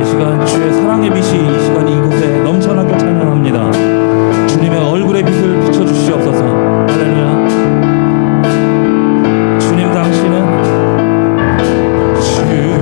이 시간 주의 사랑의 빛이 이 시간 이곳에 넘쳐나게 찬양합니다. 주님의 얼굴의 빛을 비춰주시옵소서. 할렐루야. 주님 당신은 사랑이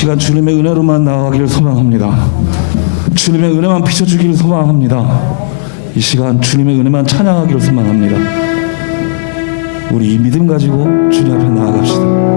시간 주님의 은혜로만 나아가기를 소망합니다. 주님의 은혜만 비춰주기를 소망합니다. 이 시간 주님의 은혜만 찬양하기를 소망합니다. 우리 이 믿음 가지고 주님 앞에 나아갑시다.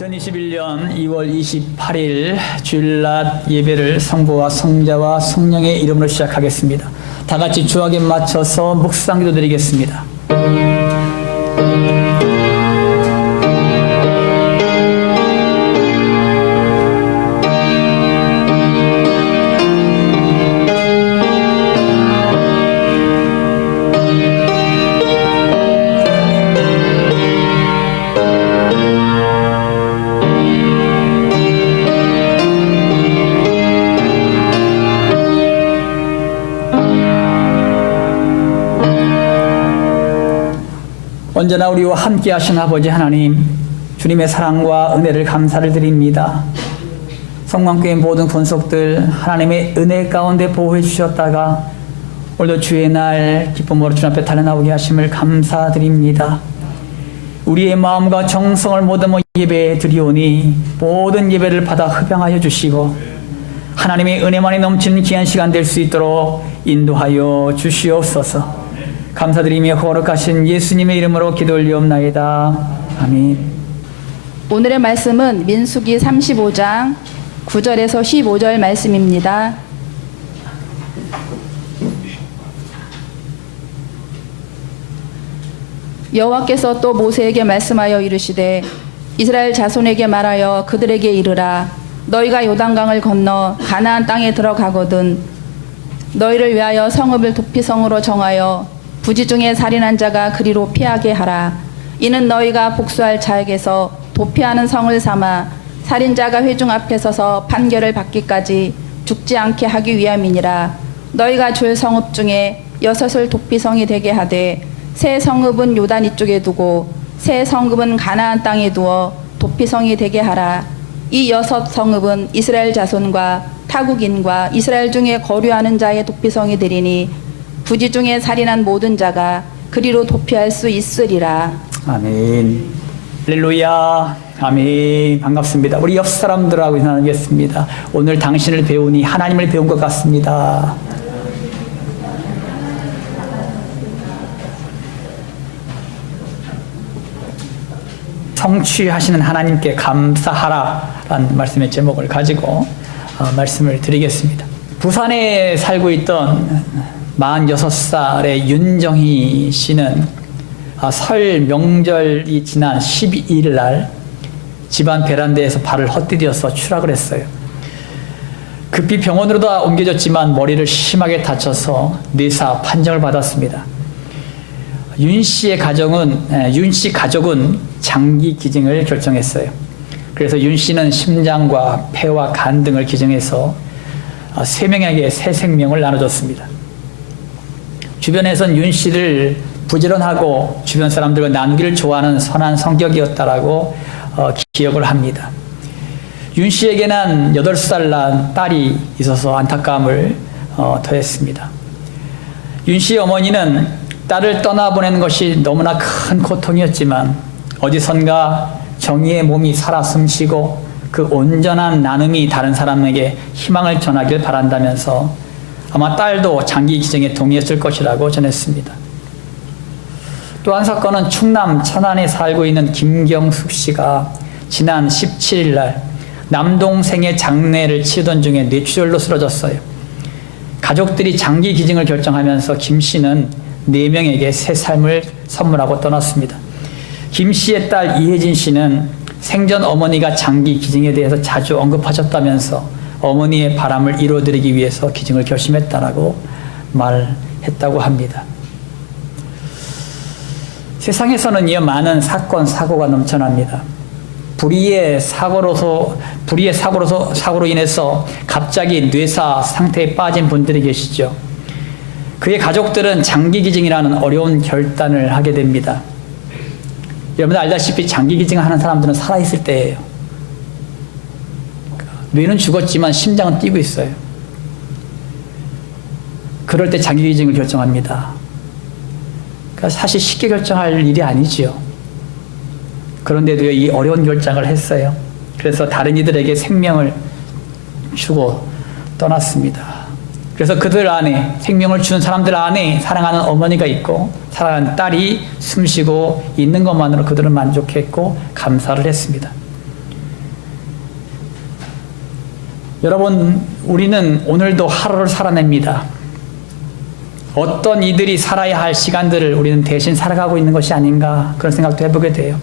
2021년 2월 28일 주일낮 예배를 성부와 성자와 성령의 이름으로 시작하겠습니다. 다 같이 주악에 맞춰서 묵상기도 드리겠습니다. 언제나 우리와 함께 하신 아버지 하나님, 주님의 사랑과 은혜를 감사를 드립니다. 성광교회 모든 권속들 하나님의 은혜 가운데 보호해 주셨다가 오늘도 주의 날 기쁨으로 주님 앞에 달려나오게 하심을 감사드립니다. 우리의 마음과 정성을 모두 예배에 드리오니 모든 예배를 받아 흡양하여 주시고 하나님의 은혜만이 넘치는 귀한 시간 될 수 있도록 인도하여 주시옵소서. 감사드리며 거룩하신 예수님의 이름으로 기도 올리옵나이다. 아멘. 오늘의 말씀은 민수기 35장 9절에서 15절 말씀입니다. 여호와께서 또 모세에게 말씀하여 이르시되 이스라엘 자손에게 말하여 그들에게 이르라. 너희가 요단강을 건너 가나안 땅에 들어가거든 너희를 위하여 성읍을 도피성으로 정하여 부지 중에 살인한 자가 그리로 피하게 하라. 이는 너희가 복수할 자에게서 도피하는 성을 삼아 살인자가 회중 앞에 서서 판결을 받기까지 죽지 않게 하기 위함이니라. 너희가 줄 성읍 중에 6을 도피성이 되게 하되 새 성읍은 요단 이쪽에 두고 새 성읍은 가나안 땅에 두어 도피성이 되게 하라. 이 6 성읍은 이스라엘 자손과 타국인과 이스라엘 중에 거류하는 자의 도피성이 되리니 부지 중에 살인한 모든 자가 그리로 도피할 수 있으리라. 아멘. 할렐루야. 아멘. 반갑습니다. 우리 옆 사람들하고 나누겠습니다. 오늘 당신을 배우니 하나님을 배운 것 같습니다. 성취하시는 하나님께 감사하라라는 말씀의 제목을 가지고 말씀을 드리겠습니다. 부산에 살고 있던 46살의 윤정희 씨는 설 명절이 지난 12일 날 집안 베란다에서 발을 헛디뎌서 추락을 했어요. 급히 병원으로 옮겨졌지만 머리를 심하게 다쳐서 뇌사 판정을 받았습니다. 윤 씨 가족은 장기 기증을 결정했어요. 그래서 윤 씨는 심장과 폐와 간 등을 기증해서 3명에게 새 생명을 나눠줬습니다. 주변에선 윤 씨를 부지런하고 주변 사람들과 나누기를 좋아하는 선한 성격이었다라고 기억을 합니다. 윤 씨에게는 8살 난 딸이 있어서 안타까움을 더했습니다. 윤 씨의 어머니는 딸을 떠나보내는 것이 너무나 큰 고통이었지만 어디선가 정의의 몸이 살아 숨쉬고 그 온전한 나눔이 다른 사람에게 희망을 전하길 바란다면서 아마 딸도 장기 기증에 동의했을 것이라고 전했습니다. 또 한 사건은 충남 천안에 살고 있는 김경숙 씨가 지난 17일 날 남동생의 장례를 치르던 중에 뇌출혈로 쓰러졌어요. 가족들이 장기 기증을 결정하면서 김 씨는 4명에게 새 삶을 선물하고 떠났습니다. 김 씨의 딸 이혜진 씨는 생전 어머니가 장기 기증에 대해서 자주 언급하셨다면서 어머니의 바람을 이루어드리기 위해서 기증을 결심했다라고 말했다고 합니다. 세상에서는요, 많은 사건, 사고가 넘쳐납니다. 불의의 사고로 인해서 갑자기 뇌사 상태에 빠진 분들이 계시죠. 그의 가족들은 장기 기증이라는 어려운 결단을 하게 됩니다. 여러분 알다시피 장기 기증하는 사람들은 살아있을 때예요. 뇌는 죽었지만 심장은 뛰고 있어요. 그럴 때 장기 기증을 결정합니다. 그러니까 사실 쉽게 결정할 일이 아니지요. 그런데도 이 어려운 결정을 했어요. 그래서 다른 이들에게 생명을 주고 떠났습니다. 그래서 그들 안에, 생명을 준 사람들 안에 사랑하는 어머니가 있고 사랑하는 딸이 숨쉬고 있는 것만으로 그들은 만족했고 감사를 했습니다. 여러분, 우리는 오늘도 하루를 살아냅니다. 어떤 이들이 살아야 할 시간들을 우리는 대신 살아가고 있는 것이 아닌가, 그런 생각도 해보게 돼요.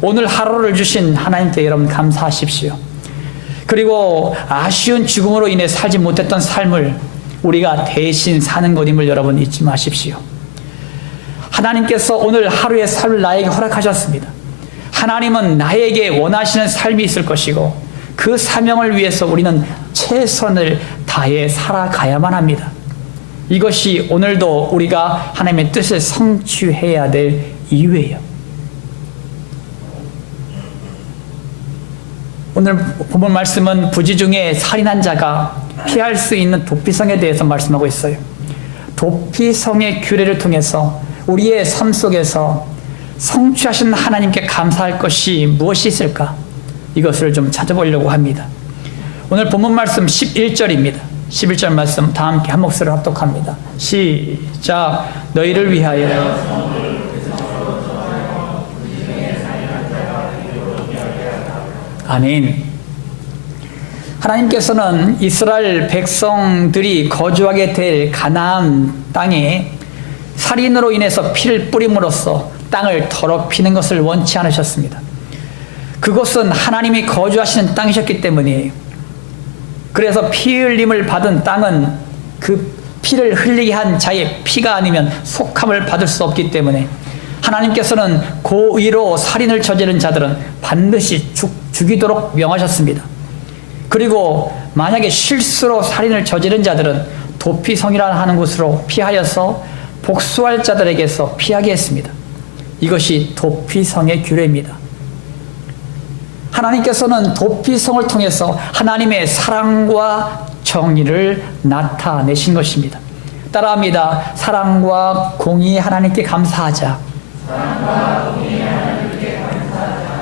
오늘 하루를 주신 하나님께 여러분 감사하십시오. 그리고 아쉬운 죽음으로 인해 살지 못했던 삶을 우리가 대신 사는 것임을 여러분 잊지 마십시오. 하나님께서 오늘 하루의 삶을 나에게 허락하셨습니다. 하나님은 나에게 원하시는 삶이 있을 것이고 그 사명을 위해서 우리는 최선을 다해 살아가야만 합니다. 이것이 오늘도 우리가 하나님의 뜻을 성취해야 될 이유예요. 오늘 본문 말씀은 부지 중에 살인한 자가 피할 수 있는 도피성에 대해서 말씀하고 있어요. 도피성의 규례를 통해서 우리의 삶 속에서 성취하신 하나님께 감사할 것이 무엇이 있을까? 이것을 좀 찾아보려고 합니다. 오늘 본문 말씀 11절입니다. 11절 말씀 다 함께 한 목소리로 합독합니다. 시작. 너희를 위하여 아멘. 하나님께서는 이스라엘 백성들이 거주하게 될 가나안 땅에 살인으로 인해서 피를 뿌림으로써 땅을 더럽히는 것을 원치 않으셨습니다. 그것은 하나님이 거주하시는 땅이셨기 때문이에요. 그래서 피 흘림을 받은 땅은 그 피를 흘리게 한 자의 피가 아니면 속함을 받을 수 없기 때문에 하나님께서는 고의로 살인을 저지른 자들은 반드시 죽이도록 명하셨습니다. 그리고 만약에 실수로 살인을 저지른 자들은 도피성이라 하는 곳으로 피하여서 복수할 자들에게서 피하게 했습니다. 이것이 도피성의 규례입니다. 하나님께서는 도피성을 통해서 하나님의 사랑과 정의를 나타내신 것입니다. 따라합니다. 사랑과 공의의 하나님께 감사하자.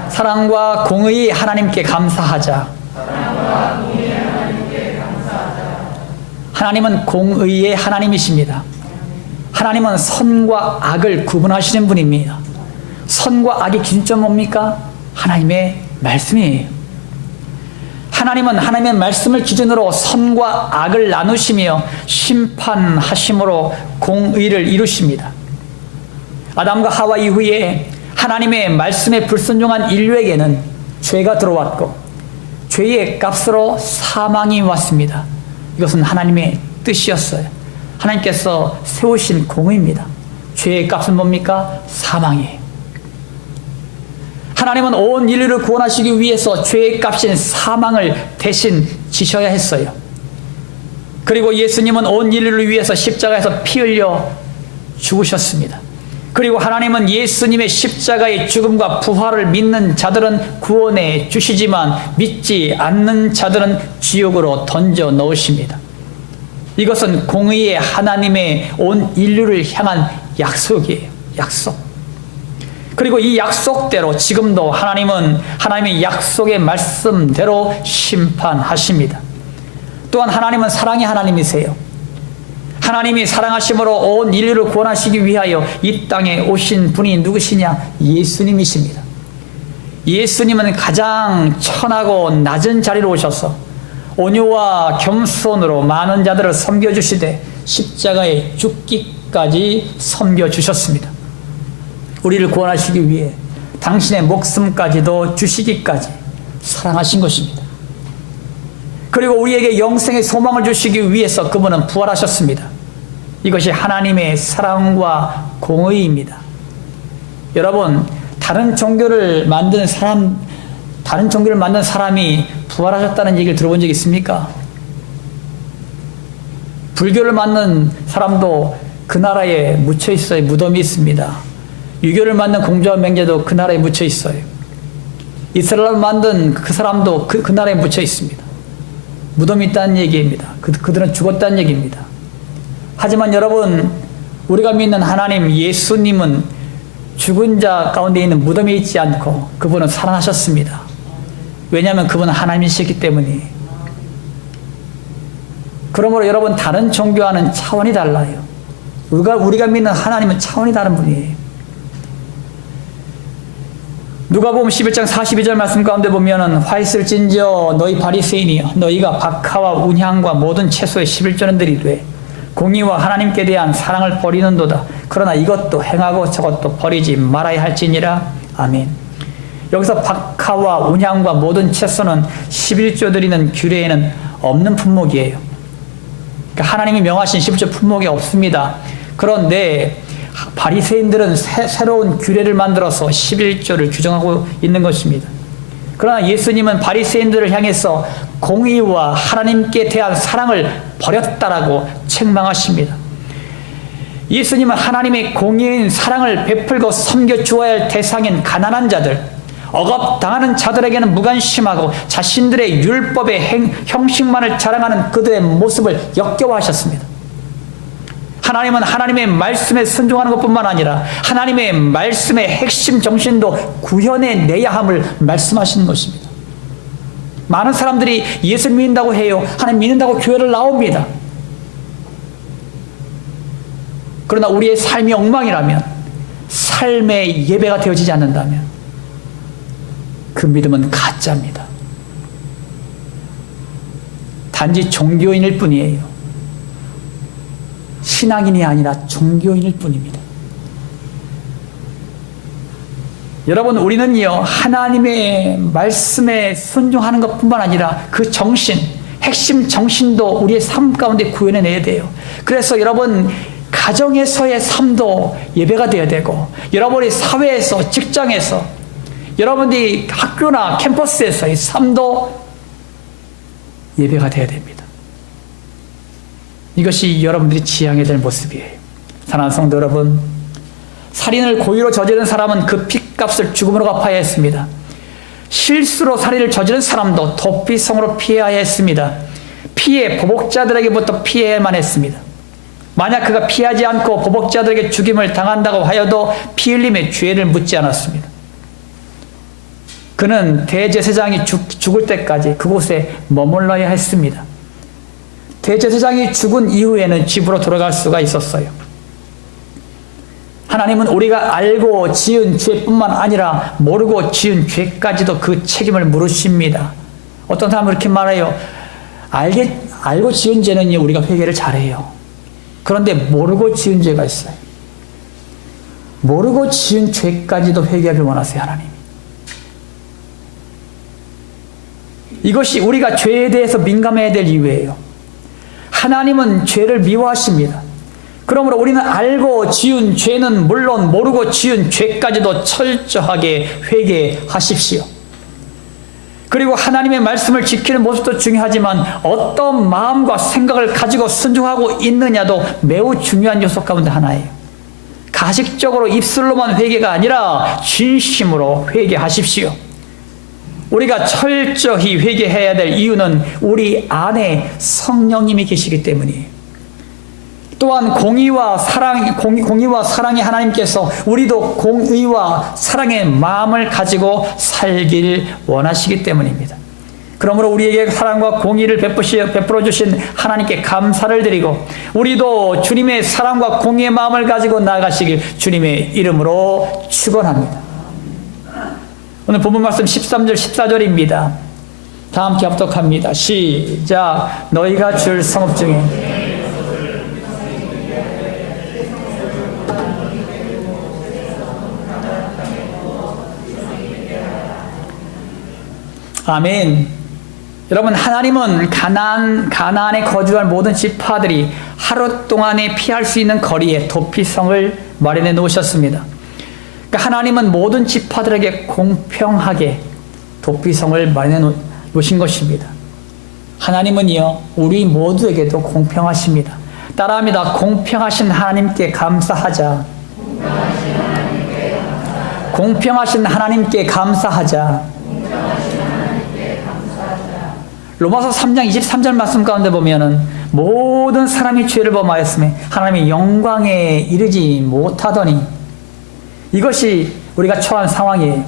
사랑과 공의의 하나님께 감사하자. 하나님은 공의의 하나님이십니다. 하나님은 선과 악을 구분하시는 분입니다. 선과 악의 기준점 뭡니까? 하나님의 말씀이에요. 하나님은 하나님의 말씀을 기준으로 선과 악을 나누시며 심판하심으로 공의를 이루십니다. 아담과 하와 이후에 하나님의 말씀에 불순종한 인류에게는 죄가 들어왔고 죄의 값으로 사망이 왔습니다. 이것은 하나님의 뜻이었어요. 하나님께서 세우신 공의입니다. 죄의 값은 뭡니까? 사망이에요. 하나님은 온 인류를 구원하시기 위해서 죄의 값인 사망을 대신 지셔야 했어요. 그리고 예수님은 온 인류를 위해서 십자가에서 피 흘려 죽으셨습니다. 그리고 하나님은 예수님의 십자가의 죽음과 부활을 믿는 자들은 구원해 주시지만 믿지 않는 자들은 지옥으로 던져 넣으십니다. 이것은 공의의 하나님의 온 인류를 향한 약속이에요. 약속. 그리고 이 약속대로 지금도 하나님은 하나님의 약속의 말씀대로 심판하십니다. 또한 하나님은 사랑의 하나님이세요. 하나님이 사랑하심으로 온 인류를 구원하시기 위하여 이 땅에 오신 분이 누구시냐? 예수님이십니다. 예수님은 가장 천하고 낮은 자리로 오셔서 온유와 겸손으로 많은 자들을 섬겨주시되 십자가에 죽기까지 섬겨주셨습니다. 우리를 구원하시기 위해 당신의 목숨까지도 주시기까지 사랑하신 것입니다. 그리고 우리에게 영생의 소망을 주시기 위해서 그분은 부활하셨습니다. 이것이 하나님의 사랑과 공의입니다. 여러분, 다른 종교를 만든 사람이 부활하셨다는 얘기를 들어본 적 있습니까? 불교를 만든 사람도 그 나라에 묻혀 있어요. 무덤이 있습니다. 유교를 만든 공자와 맹자도 그 나라에 묻혀 있어요. 이스라엘을 만든 그 사람도 그 나라에 묻혀 있습니다. 무덤이 있다는 얘기입니다. 그들은 죽었다는 얘기입니다. 하지만 여러분, 우리가 믿는 하나님 예수님은 죽은 자 가운데 있는 무덤에 있지 않고 그분은 살아나셨습니다. 왜냐하면 그분은 하나님이시기 때문이에요. 그러므로 여러분, 다른 종교와는 차원이 달라요. 우리가 믿는 하나님은 차원이 다른 분이에요. 누가복음 11장 42절 말씀 가운데 보면은 화 있을진저 너희 바리새인이여 너희가 박하와 운향과 모든 채소의 11조는 드리되 공의와 하나님께 대한 사랑을 버리는도다. 그러나 이것도 행하고 저것도 버리지 말아야 할지니라. 아멘. 여기서 박하와 운향과 모든 채소는 11조 드리는 규례에는 없는 품목이에요. 그러니까 하나님이 명하신 11조 품목이 없습니다. 그런데 바리새인들은 새로운 규례를 만들어서 11조를 규정하고 있는 것입니다. 그러나 예수님은 바리새인들을 향해서 공의와 하나님께 대한 사랑을 버렸다라고 책망하십니다. 예수님은 하나님의 공의인 사랑을 베풀고 섬겨 주어야 할 대상인 가난한 자들, 억압당하는 자들에게는 무관심하고 자신들의 율법의 형식만을 자랑하는 그들의 모습을 역겨워하셨습니다. 하나님은 하나님의 말씀에 순종하는 것뿐만 아니라 하나님의 말씀의 핵심 정신도 구현해내야 함을 말씀하시는 것입니다. 많은 사람들이 예수 믿는다고 해요. 하나님 믿는다고 교회를 나옵니다. 그러나 우리의 삶이 엉망이라면, 삶의 예배가 되어지지 않는다면 그 믿음은 가짜입니다. 단지 종교인일 뿐이에요. 신앙인이 아니라 종교인일 뿐입니다. 여러분, 우리는요, 하나님의 말씀에 순종하는 것뿐만 아니라 그 정신, 핵심 정신도 우리의 삶 가운데 구현해내야 돼요. 그래서 여러분, 가정에서의 삶도 예배가 되어야 되고, 여러분이 사회에서, 직장에서, 여러분들이 학교나 캠퍼스에서의 삶도 예배가 되어야 됩니다. 이것이 여러분들이 지향해야 될 모습이에요. 사랑하는 성도 여러분, 살인을 고의로 저지른 사람은 그 핏값을 죽음으로 갚아야 했습니다. 실수로 살인을 저지른 사람도 도피성으로 피해야 했습니다. 피해 보복자들에게부터 피해야만 했습니다. 만약 그가 피하지 않고 보복자들에게 죽임을 당한다고 하여도 피 흘림의 죄를 묻지 않았습니다. 그는 대제사장이 죽을 때까지 그곳에 머물러야 했습니다. 대제사장이 죽은 이후에는 집으로 돌아갈 수가 있었어요. 하나님은 우리가 알고 지은 죄뿐만 아니라 모르고 지은 죄까지도 그 책임을 물으십니다. 어떤 사람은 이렇게 말해요. 알고 지은 죄는 우리가 회개를 잘해요. 그런데 모르고 지은 죄가 있어요. 모르고 지은 죄까지도 회개하길 원하세요, 하나님이. 이것이 우리가 죄에 대해서 민감해야 될 이유예요. 하나님은 죄를 미워하십니다. 그러므로 우리는 알고 지은 죄는 물론 모르고 지은 죄까지도 철저하게 회개하십시오. 그리고 하나님의 말씀을 지키는 모습도 중요하지만 어떤 마음과 생각을 가지고 순종하고 있느냐도 매우 중요한 요소 가운데 하나예요. 가식적으로 입술로만 회개가 아니라 진심으로 회개하십시오. 우리가 철저히 회개해야 될 이유는 우리 안에 성령님이 계시기 때문이에요. 또한 공의와 사랑의 하나님께서 우리도 공의와 사랑의 마음을 가지고 살길 원하시기 때문입니다. 그러므로 우리에게 사랑과 공의를 베풀어 주신 하나님께 감사를 드리고 우리도 주님의 사랑과 공의의 마음을 가지고 나아가시길 주님의 이름으로 축원합니다. 오늘 본문 말씀 13절 14절입니다. 다 함께 합독합니다. 시작. 너희가 줄 성읍 중에 아멘. 여러분, 하나님은 가나안에 거주할 모든 지파들이 하루 동안에 피할 수 있는 거리에 도피성을 마련해 놓으셨습니다. 그러니까 하나님은 모든 지파들에게 공평하게 도피성을 마련해 놓으신 것입니다. 하나님은요, 우리 모두에게도 공평하십니다. 따라합니다. 공평하신 하나님께 감사하자. 공평하신 하나님께 감사하자. 로마서 3장 23절 말씀 가운데 보면은 모든 사람이 죄를 범하였으며 하나님의 영광에 이르지 못하더니, 이것이 우리가 처한 상황이에요.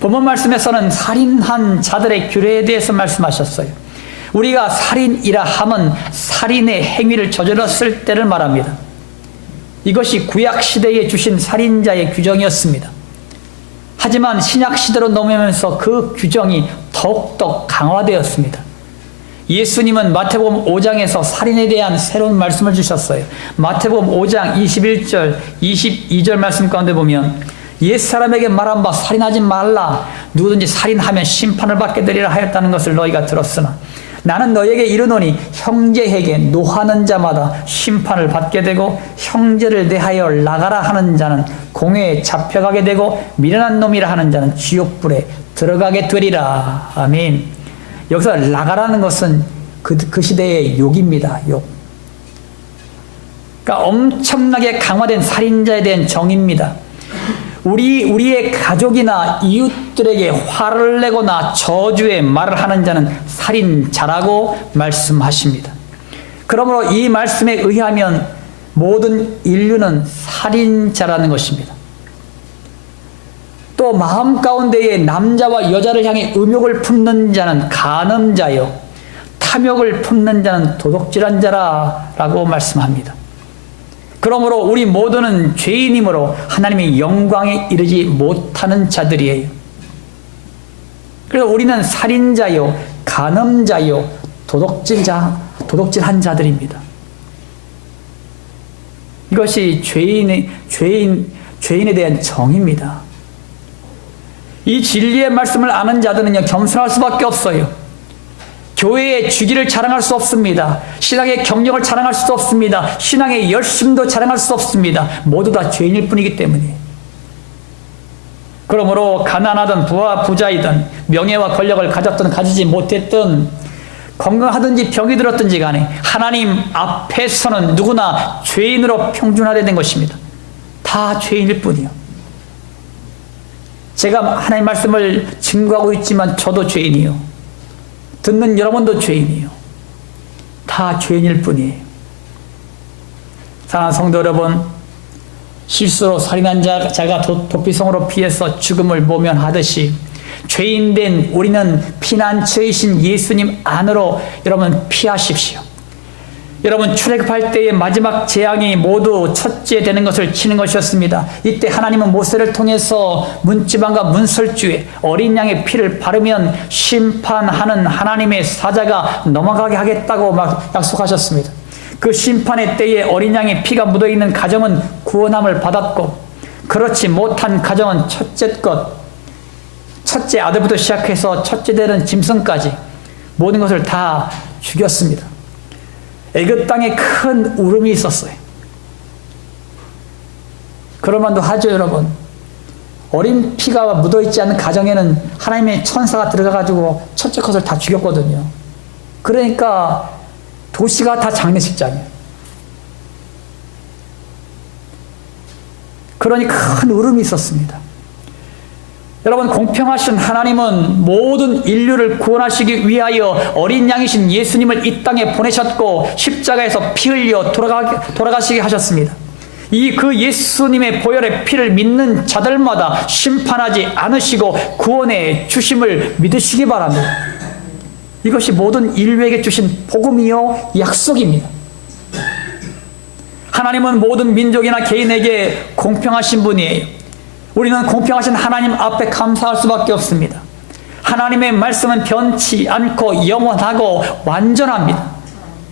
본문 말씀에서는 살인한 자들의 규례에 대해서 말씀하셨어요. 우리가 살인이라 함은 살인의 행위를 저질렀을 때를 말합니다. 이것이 구약 시대에 주신 살인자의 규정이었습니다. 하지만 신약 시대로 넘어오면서 그 규정이 더욱더 강화되었습니다. 예수님은 마태복음 5장에서 살인에 대한 새로운 말씀을 주셨어요. 마태복음 5장 21절, 22절 말씀 가운데 보면 옛사람에게 말한 바 살인하지 말라. 누구든지 살인하면 심판을 받게 되리라 하였다는 것을 너희가 들었으나 나는 너희에게 이르노니 형제에게 노하는 자마다 심판을 받게 되고 형제를 대하여 나가라 하는 자는 공회에 잡혀가게 되고 미련한 놈이라 하는 자는 지옥불에 들어가게 되리라. 아멘. 여기서 나가라는 것은 그 시대의 욕입니다. 욕. 그러니까 엄청나게 강화된 살인자에 대한 정의입니다. 우리의 가족이나 이웃들에게 화를 내거나 저주의 말을 하는 자는 살인자라고 말씀하십니다. 그러므로 이 말씀에 의하면 모든 인류는 살인자라는 것입니다. 또 마음 가운데에 남자와 여자를 향해 음욕을 품는 자는 간음자요, 탐욕을 품는 자는 도둑질한 자라고 말씀합니다. 그러므로 우리 모두는 죄인이므로 하나님의 영광에 이르지 못하는 자들이에요. 그래서 우리는 살인자요, 간음자요, 도둑질한 자들입니다. 이것이 죄인에 대한 정의입니다. 이 진리의 말씀을 아는 자들은요, 겸손할 수밖에 없어요. 교회의 주기를 자랑할 수 없습니다. 신앙의 경력을 자랑할 수도 없습니다. 신앙의 열심도 자랑할 수 없습니다. 모두 다 죄인일 뿐이기 때문에. 그러므로 가난하든 부자이든 명예와 권력을 가졌든 가지지 못했든 건강하든지 병이 들었든지 간에 하나님 앞에서는 누구나 죄인으로 평준화된 것입니다. 다 죄인일 뿐이요. 제가 하나님 말씀을 증거하고 있지만 저도 죄인이요. 듣는 여러분도 죄인이요. 다 죄인일 뿐이에요. 사랑하는 성도 여러분, 실수로 살인한 자가 도피성으로 피해서 죽음을 모면하듯이 죄인된 우리는 피난처이신 예수님 안으로 여러분 피하십시오. 여러분, 출애굽할 때의 마지막 재앙이 모두 첫째 되는 것을 치는 것이었습니다. 이때 하나님은 모세를 통해서 문지방과 문설주에 어린 양의 피를 바르면 심판하는 하나님의 사자가 넘어가게 하겠다고 막 약속하셨습니다. 그 심판의 때에 어린 양의 피가 묻어있는 가정은 구원함을 받았고, 그렇지 못한 가정은 첫째 아들부터 시작해서 첫째 되는 짐승까지 모든 것을 다 죽였습니다. 애굽 땅에 큰 울음이 있었어요. 그럴만도 하죠, 여러분. 어린 피가 묻어있지 않은 가정에는 하나님의 천사가 들어가가지고 첫째 컷을 다 죽였거든요. 그러니까 도시가 다 장례식장이에요. 그러니 큰 울음이 있었습니다. 여러분, 공평하신 하나님은 모든 인류를 구원하시기 위하여 어린 양이신 예수님을 이 땅에 보내셨고 십자가에서 피 흘려 돌아가시게 하셨습니다. 그 예수님의 보혈의 피를 믿는 자들마다 심판하지 않으시고 구원의 주심을 믿으시기 바랍니다. 이것이 모든 인류에게 주신 복음이요 약속입니다. 하나님은 모든 민족이나 개인에게 공평하신 분이에요. 우리는 공평하신 하나님 앞에 감사할 수밖에 없습니다. 하나님의 말씀은 변치 않고 영원하고 완전합니다.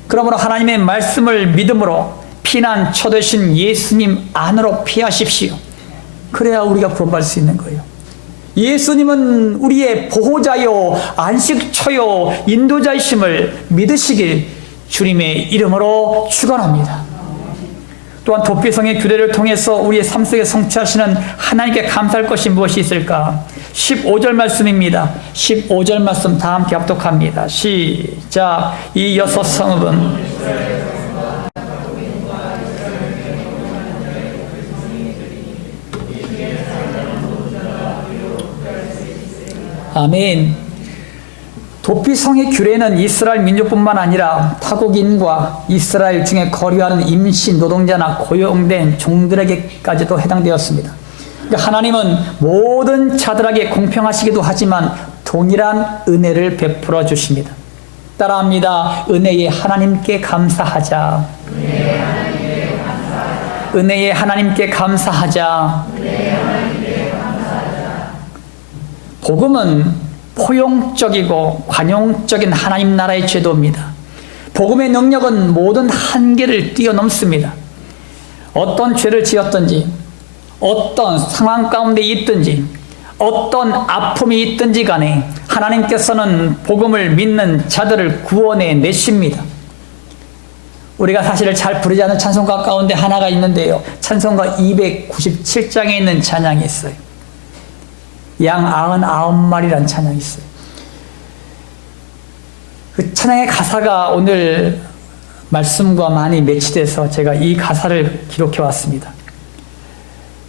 그러므로 하나님의 말씀을 믿음으로 피난처 되신 예수님 안으로 피하십시오. 그래야 우리가 구원받을 수 있는 거예요. 예수님은 우리의 보호자요, 안식처요, 인도자이심을 믿으시길 주님의 이름으로 축원합니다. 또한 도피성의 규례를 통해서 우리의 삶 속에 성취하시는 하나님께 감사할 것이 무엇이 있을까? 15절 말씀입니다. 15절 말씀 다 함께 합독합니다. 시작. 이 6 성읍은 아멘. 도피성의 규례는 이스라엘 민족뿐만 아니라 타국인과 이스라엘 중에 거류하는 임시 노동자나 고용된 종들에게까지도 해당되었습니다. 그러니까 하나님은 모든 자들에게 공평하시기도 하지만 동일한 은혜를 베풀어 주십니다. 따라합니다. 은혜의 하나님께 감사하자. 은혜의 하나님께 감사하자. 복음은 포용적이고 관용적인 하나님 나라의 제도입니다. 복음의 능력은 모든 한계를 뛰어넘습니다. 어떤 죄를 지었든지, 어떤 상황 가운데 있든지, 어떤 아픔이 있든지 간에 하나님께서는 복음을 믿는 자들을 구원해 내십니다. 우리가 사실 잘 부르지 않는 찬송가 가운데 하나가 있는데요. 찬송가 297장에 있는 찬양이 있어요. 양 99마리라는 찬양이 있어요. 그 찬양의 가사가 오늘 말씀과 많이 매치돼서 제가 이 가사를 기록해 왔습니다.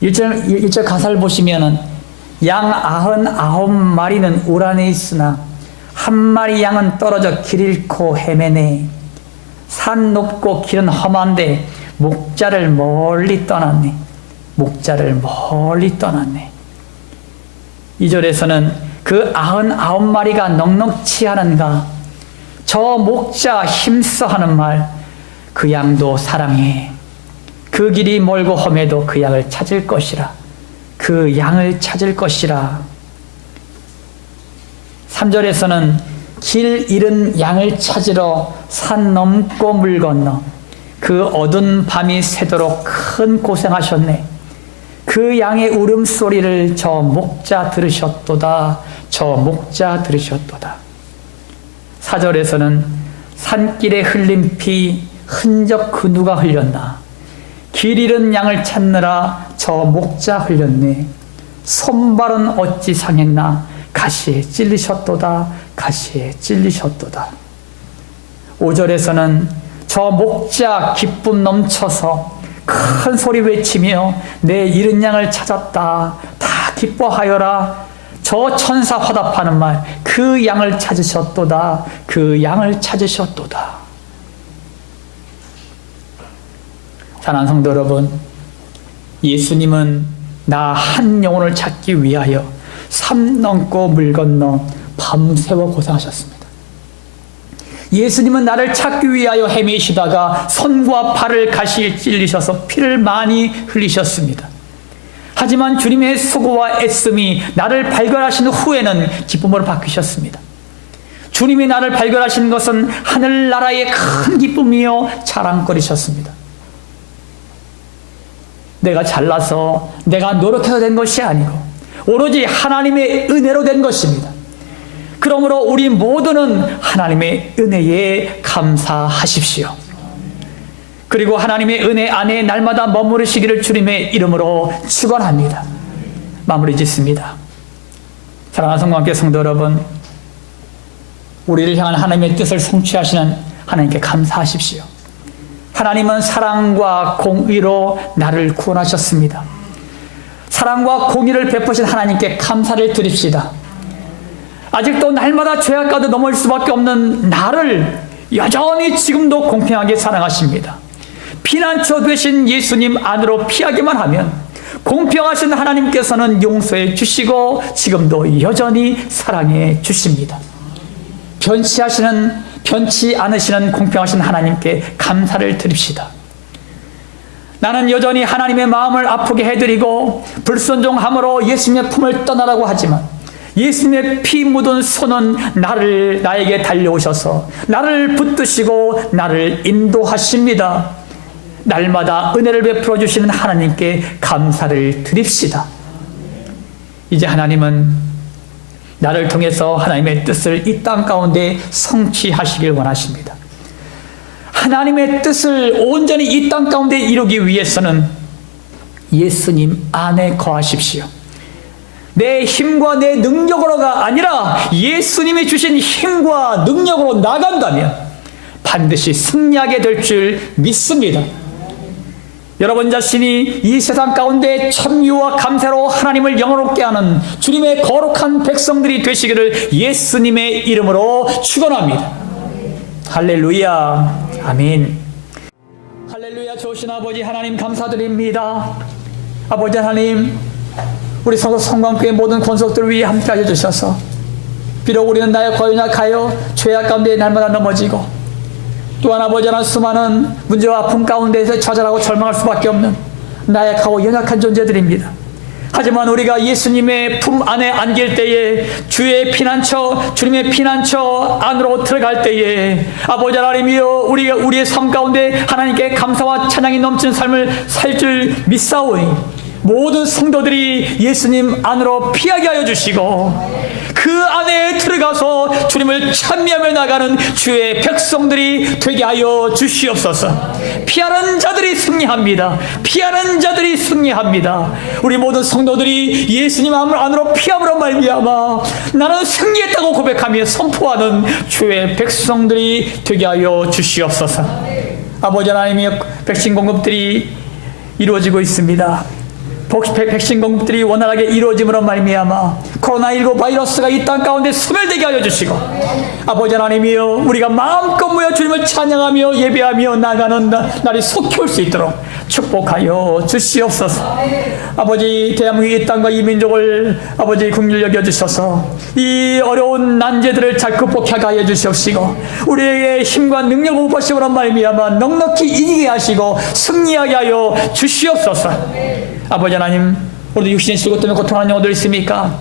1절 가사를 보시면은 양 99마리는 울 안에 있으나 한 마리 양은 떨어져 길 잃고 헤매네. 산 높고 길은 험한데 목자를 멀리 떠났네. 목자를 멀리 떠났네. 2절에서는 그 99마리가 넉넉치 않은가 저 목자 힘써 하는 말 그 양도 사랑해. 그 길이 멀고 험해도 그 양을 찾을 것이라. 그 양을 찾을 것이라. 3절에서는 길 잃은 양을 찾으러 산 넘고 물 건너 그 어두운 밤이 새도록 큰 고생하셨네. 그 양의 울음소리를 저 목자 들으셨도다. 저 목자 들으셨도다. 4절에서는 산길에 흘린 피 흔적 그 누가 흘렸나. 길 잃은 양을 찾느라 저 목자 흘렸네. 손발은 어찌 상했나. 가시에 찔리셨도다. 가시에 찔리셨도다. 5절에서는 저 목자 기쁨 넘쳐서 큰 소리 외치며 내 잃은 양을 찾았다. 다 기뻐하여라. 저 천사 화답하는 말 그 양을 찾으셨도다. 그 양을 찾으셨도다. 사랑하는 성도 여러분, 예수님은 나 한 영혼을 찾기 위하여 산 넘고 물 건너 밤새워 고생하셨습니다. 예수님은 나를 찾기 위하여 헤매시다가 손과 발을 가시에 찔리셔서 피를 많이 흘리셨습니다. 하지만 주님의 수고와 애씀이 나를 발견하신 후에는 기쁨으로 바뀌셨습니다. 주님이 나를 발견하신 것은 하늘나라의 큰 기쁨이요 자랑거리셨습니다. 내가 잘나서 내가 노력해서 된 것이 아니고 오로지 하나님의 은혜로 된 것입니다. 그러므로 우리 모두는 하나님의 은혜에 감사하십시오. 그리고 하나님의 은혜 안에 날마다 머무르시기를 주님의 이름으로 축원합니다. 마무리 짓습니다. 사랑하는 성도님께 성도 여러분, 우리를 향한 하나님의 뜻을 성취하시는 하나님께 감사하십시오. 하나님은 사랑과 공의로 나를 구원하셨습니다. 사랑과 공의를 베푸신 하나님께 감사를 드립시다. 아직도 날마다 죄악 가운데 넘어질 수밖에 없는 나를 여전히 지금도 공평하게 사랑하십니다. 피난처 되신 예수님 안으로 피하기만 하면 공평하신 하나님께서는 용서해 주시고 지금도 여전히 사랑해 주십니다. 변치 않으시는 공평하신 하나님께 감사를 드립시다. 나는 여전히 하나님의 마음을 아프게 해드리고 불순종함으로 예수님의 품을 떠나라고 하지만 예수님의 피 묻은 손은 나에게 달려오셔서 나를 붙드시고 나를 인도하십니다. 날마다 은혜를 베풀어 주시는 하나님께 감사를 드립시다. 이제 하나님은 나를 통해서 하나님의 뜻을 이 땅 가운데 성취하시길 원하십니다. 하나님의 뜻을 온전히 이 땅 가운데 이루기 위해서는 예수님 안에 거하십시오. 내 힘과 내 능력으로가 아니라 예수님이 주신 힘과 능력으로 나간다면 반드시 승리하게 될 줄 믿습니다. 여러분 자신이 이 세상 가운데 참유와 감사로 하나님을 영원롭게 하는 주님의 거룩한 백성들이 되시기를 예수님의 이름으로 축원합니다. 할렐루야. 아멘. 할렐루야. 좋으신 아버지 하나님 감사드립니다. 아버지 하나님, 우리 성광교회 모든 권속들을 위해 함께 하여 주셔서 비록 우리는 나의 연약하여 죄악 가운데 날마다 넘어지고 또한 아버지 하나님 수많은 문제와 아픔 가운데에서 좌절하고 절망할 수밖에 없는 나약하고 연약한 존재들입니다. 하지만 우리가 예수님의 품 안에 안길 때에 주의 피난처, 주님의 피난처 안으로 들어갈 때에 아버지 하나님이여 우리가 우리의 삶 가운데 하나님께 감사와 찬양이 넘치는 삶을 살 줄 믿사오니 모든 성도들이 예수님 안으로 피하게 하여 주시고 그 안에 들어가서 주님을 찬미하며 나가는 주의 백성들이 되게 하여 주시옵소서. 피하는 자들이 승리합니다. 피하는 자들이 승리합니다. 우리 모든 성도들이 예수님 안으로 피함으로 말미암아 나는 승리했다고 고백하며 선포하는 주의 백성들이 되게 하여 주시옵소서. 아버지 하나님의 백신 공급들이 이루어지고 있습니다. 백신 공급들이 원활하게 이루어짐으로 말미암아 코로나19 바이러스가 이 땅 가운데 소멸되게 하여 주시고 아버지 하나님이여 우리가 마음껏 모여 주님을 찬양하며 예배하며 나가는 날이 속히 올 수 있도록 축복하여 주시옵소서. 아버지 대한민국 이 땅과 이 민족을 아버지 긍휼히 여겨주셔서 이 어려운 난제들을 잘 극복하게 하여 주시옵시고 우리에게 힘과 능력을 부으심으로 말미암아 넉넉히 이기게 하시고 승리하게 하여 주시옵소서. 아버지 하나님 우리도 육신의 질고 때문에 고통하는 영혼들 있습니까?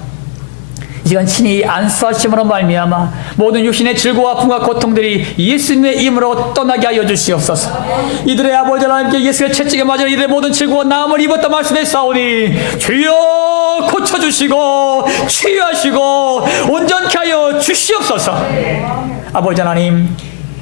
이 시간 친히 안수하심으로 말미암아 모든 육신의 질고와 아픔과 고통들이 예수님의 이름으로 떠나게 하여 주시옵소서. 이들의 아버지 하나님께 예수의 채찍에 맞아 이들의 모든 질고와 나음을 입었다 말씀했사오니 주여 고쳐주시고 치유하시고 온전케 하여 주시옵소서. 아버지 하나님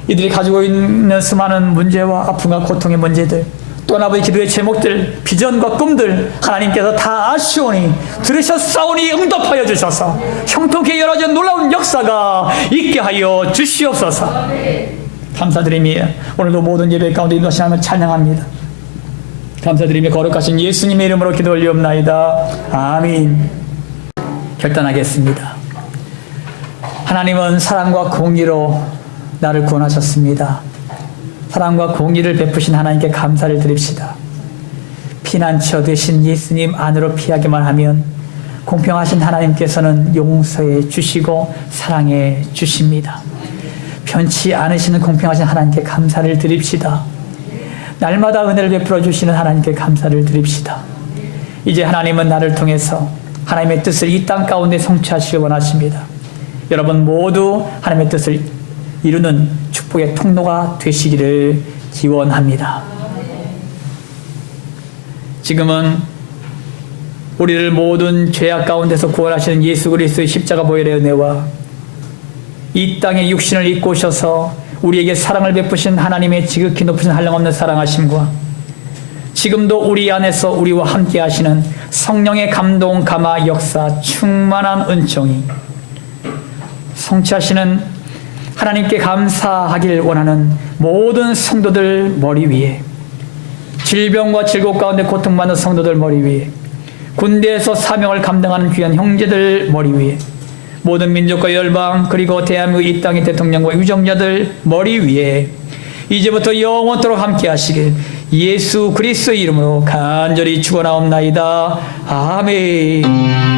이들이 가지고 있는 수많은 문제와 아픔과 고통의 문제들 또 아버지 기도의 제목들 비전과 꿈들 하나님께서 다 아시오니 들으셨사오니 응답하여 주셔서 형통케 열어진 놀라운 역사가 있게 하여 주시옵소서. 감사드리며 오늘도 모든 예배 가운데 인도하신 하나님을 찬양합니다. 감사드리며 거룩하신 예수님의 이름으로 기도 올리옵나이다. 아멘. 결단하겠습니다. 하나님은 사랑과 공의로 나를 구원하셨습니다. 사랑과 공의를 베푸신 하나님께 감사를 드립시다. 피난처 되신 예수님 안으로 피하기만 하면 공평하신 하나님께서는 용서해 주시고 사랑해 주십니다. 편치 않으시는 공평하신 하나님께 감사를 드립시다. 날마다 은혜를 베풀어 주시는 하나님께 감사를 드립시다. 이제 하나님은 나를 통해서 하나님의 뜻을 이 땅 가운데 성취하시기 원하십니다. 여러분 모두 하나님의 뜻을 이루는 축복의 통로가 되시기를 기원합니다. 지금은 우리를 모든 죄악 가운데서 구원하시는 예수 그리스도의 십자가 보혈의 은혜와 이 땅에 육신을 입고 오셔서 우리에게 사랑을 베푸신 하나님의 지극히 높으신 한량없는 사랑하심과 지금도 우리 안에서 우리와 함께 하시는 성령의 감동, 감화, 역사, 충만한 은총이 성취하시는 하나님께 감사하길 원하는 모든 성도들 머리 위에 질병과 질곡 가운데 고통받는 성도들 머리 위에 군대에서 사명을 감당하는 귀한 형제들 머리 위에 모든 민족과 열방 그리고 대한민국 이 땅의 대통령과 유정자들 머리 위에 이제부터 영원토록 함께 하시길 예수 그리스도의 이름으로 간절히 축원하옵나이다. 아멘.